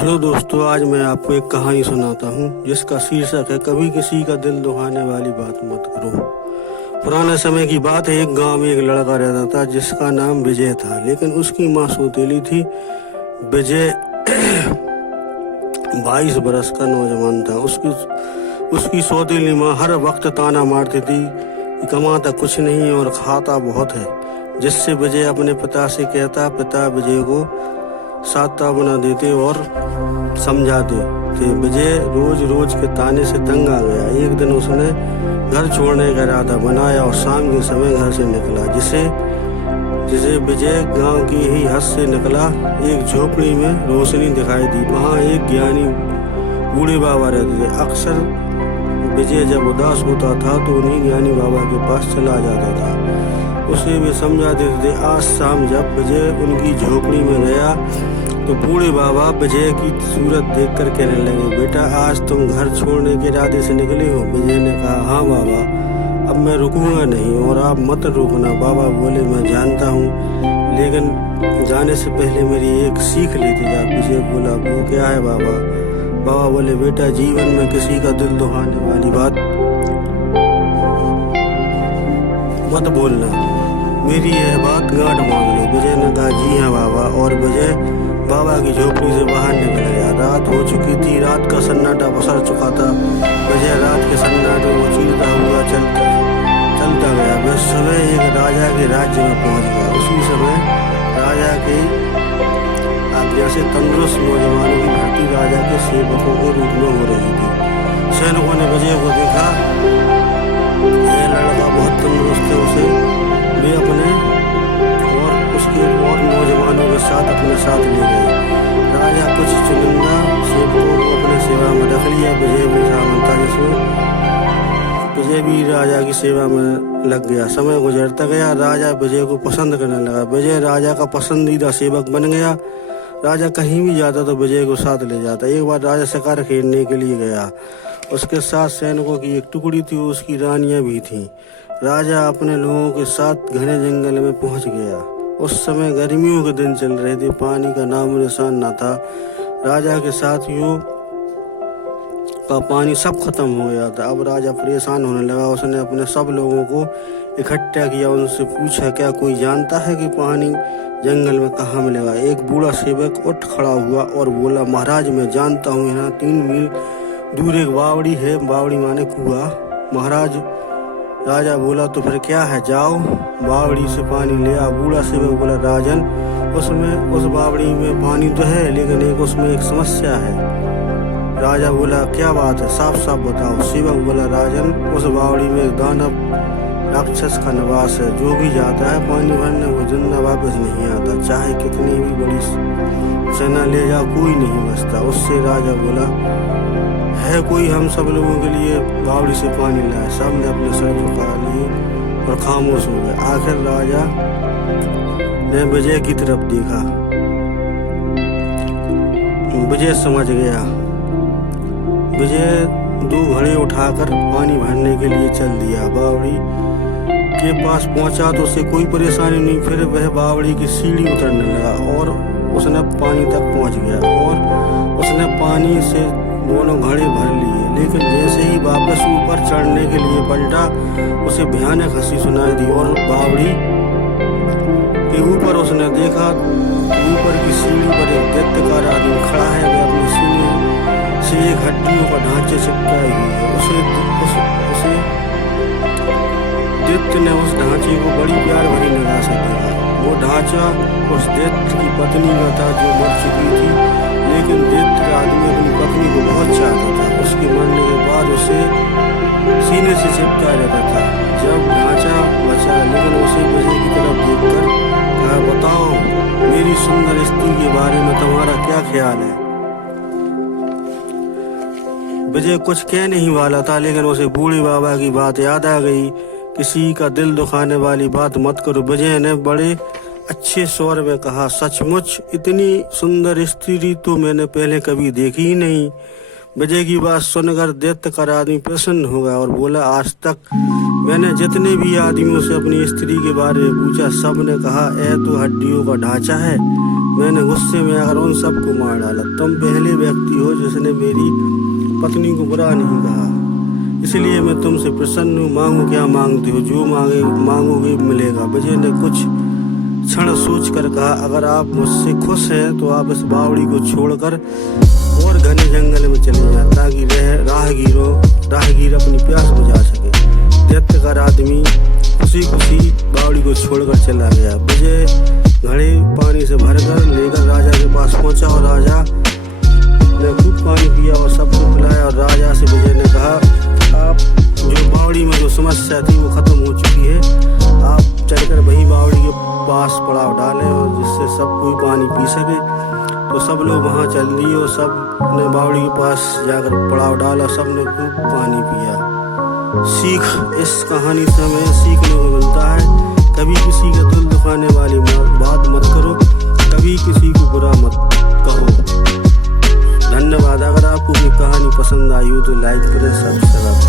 Hello दोस्तों, आज मैं आपको एक कहानी सुनाता हूँ जिसका शीर्षक है कभी किसी का दिल दुखाने वाली बात मत करो। पुराने समय की बात है। एक गांव में एक लड़का रहता था जिसका नाम विजय था, लेकिन उसकी माँ सौतेली थी। विजय 22 बरस का नौजवान था। उसकी सौतेली माँ हर वक्त ताना मारती थी कि कमाता कुछ नहीं और खाता बहुत है, जिससे विजय अपने पिता से कहता। पिता विजय को साता बना देते और समझाते थे। विजय रोज रोज के ताने से तंग आ गया। एक दिन उसने घर छोड़ने का इरादा बनाया और शाम के समय घर से निकला। जिसे विजय गांव की ही हद से निकला, एक झोपड़ी में रोशनी दिखाई दी। वहां एक ज्ञानी बूढ़े बाबा रहते थे। अक्सर विजय जब उदास होता था तो उन्हीं ज्ञानी बाबा के पास चला जाता था। उसे वे समझा देते थे। आज शाम जब विजय उनकी झोपड़ी में गया तो बूढ़े बाबा विजय की सूरत देखकर कहने लगे, बेटा आज तुम घर छोड़ने के इरादे से निकले हो? विजय ने कहा, हाँ बाबा, अब मैं रुकूंगा नहीं और आप मत रोकना। बाबा बोले, मैं जानता हूँ, लेकिन जाने से पहले मेरी एक सीख लेते जा। विजय बोला, वो क्या है बाबा? बाबा बोले, बेटा जीवन में किसी का दिल दुखाने वाली बात मत बोलना, मेरी यह बात गांठ मांग लो। विजय ने कहा, जी हाँ बाबा, और विजय बाबा की झोपड़ी से बाहर निकल गया। रात हो चुकी थी। रात का सन्नाटा पसर चुका था। विजय रात के सन्नाटे को चीरता हुआ चलता गया। वह सुबह एक राजा के राज्य में पहुंच गया। उसी समय राजा के आज्ञा से तंदुरुस्त नौजवानों की भर्ती राजा के सेवकों के रूप में हो रही थी। सैनिकों ने विजय को देखा, यह लड़का बहुत तंदुरुस्त है, उसे वे अपने और उसके और नौजवानों के साथ अपने साथ ले गए। राजा कुछ चुनिंदा सेवकों को अपने सेवा में रख लिया। विजय भी शामिल था, जिसमें विजय भी राजा की सेवा में लग गया। समय गुजरता गया। राजा विजय को पसंद करने लगा। विजय राजा का पसंदीदा सेवक बन गया। राजा कहीं भी जाता तो विजय को साथ ले जाता। एक बार राजा शिकार खेलने के लिए गया। उसके साथ सैनिकों की एक टुकड़ी थी, उसकी रानियां भी थीं। राजा अपने लोगों के साथ घने जंगल में पहुंच गया। उस समय गर्मियों के दिन चल रहे थे। पानी का नामो निशान न था। राजा के साथियों का पानी सब खत्म हो गया था। अब राजा परेशान होने लगा। उसने अपने सब लोगों को इकट्ठा किया। उनसे पूछा, क्या कोई जानता है कि पानी जंगल में कहाँ मिलेगा? एक बूढ़ा सेवक उठ खड़ा हुआ और बोला, महाराज मैं जानता हूँ, यहाँ 3 मील दूर एक बावड़ी है। बावड़ी माने कुआं। महाराज, राजा बोला, तो फिर क्या है, जाओ बावड़ी से पानी ले आओ। बूढ़ा सेवक बोला, राजन उस बावड़ी में पानी तो है, लेकिन उसमें एक समस्या है। राजा बोला, क्या बात है, साफ साफ बताओ। सेवक बोला, राजन उस बावड़ी में एक दानव राक्षस का निवास है। जो भी जाता है पानी भरने वो जिंदा वापस नहीं आता। चाहे कितनी भी बड़ी सेना ले जाओ, कोई नहीं बचता। उससे राजा बोला, है कोई हम सब लोगों के लिए बावड़ी से पानी लाए? सब ने अपने सर झुका लिए और खामोश हो गए। आखिर राजा ने विजय की तरफ देखा। विजय समझ गया। विजय 2 घड़े उठाकर पानी भरने के लिए चल दिया। बावड़ी के पास पहुंचा तो उसे कोई परेशानी नहीं। फिर वह बावड़ी की सीढ़ी उतरने लगा और उसने पानी तक पहुंच गया और उसने पानी से दोनों घड़े भर लिए। लेकिन जैसे ही वापस ऊपर चढ़ने के लिए पलटा, उसे भयानक हंसी सुनाई दी और बावड़ी के ऊपर उसने देखा, ऊपर की सीढ़ी पर एक दैत्यकार आदमी खड़ा है। वह अपनी सीने से एक हड्डियों का ढांचे चिपकाए हुए है। उसे दैत्य ने उस ढांचे को बड़ी प्यार भरी निगाह से देखा। वो ढांचा उस दैत्य की पत्नी का था जो मर चुकी थी, लेकिन दैत्य आदमी अपनी पत्नी को बहुत चाहता था। उसके मरने के बाद उसे सीने से चिपका रहता था। जब ढांचा बचा, लेकिन उसे विजय की तरफ देखकर कहा, बताओ मेरी सुंदर स्त्री के बारे में तुम्हारा क्या ख्याल है? विजय कुछ कह नहीं वाला था, लेकिन उसे बूढ़े बाबा की बात याद आ गई। किसी का दिल दुखाने वाली बात मत करो। विजय ने बड़े अच्छे स्वर में कहा, सचमुच इतनी सुंदर स्त्री तो मैंने पहले कभी देखी ही नहीं। विजय की बात सुनकर दैत्यकार आदमी प्रसन्न हो गया और बोला, आज तक मैंने जितने भी आदमियों से अपनी स्त्री के बारे में पूछा, सब ने कहा, यह तो हड्डियों का ढांचा है। मैंने गुस्से में आकर उन सबको मार डाला। तुम पहले व्यक्ति हो जिसने मेरी पत्नी को बुरा नहीं कहा, इसलिए मैं तुमसे प्रसन्न हूँ। मांगो क्या मांगते हो, जो मांगोगे मिलेगा। विजय ने कुछ क्षण सोचकर कहा, अगर आप मुझसे खुश हैं तो आप इस बावड़ी को छोड़कर और घने जंगल में चले जाएं, ताकि राहगीर अपनी प्यास बुझा सके। दैत्यकार आदमी खुशी खुशी बावड़ी को छोड़कर चला गया। विजय घड़े पानी से भरकर लेकर राजा के पास पहुंचा और राजा ने खूब पानी पिया और सबको पिलाया। और राजा से विजय ने कहा, आप जो बावड़ी में जो समस्या थी वो खत्म हो चुकी है। आप चलकर वही बावड़ी के पास पड़ाव डालें और जिससे सब कोई पानी पी सके। तो सब लोग वहाँ चल दिए और सब ने बावड़ी के पास जाकर पड़ाव डाला। सब ने खूब पानी पिया। सीख, इस कहानी से हमें सीखने को मिलता है, कभी किसी का दिल दुखाने वाली बात मत करो, कभी किसी को बुरा मत कहो। धन्यवाद। अगर आपको ये कहानी पसंद आई हो तो लाइक करें, सब्सक्राइब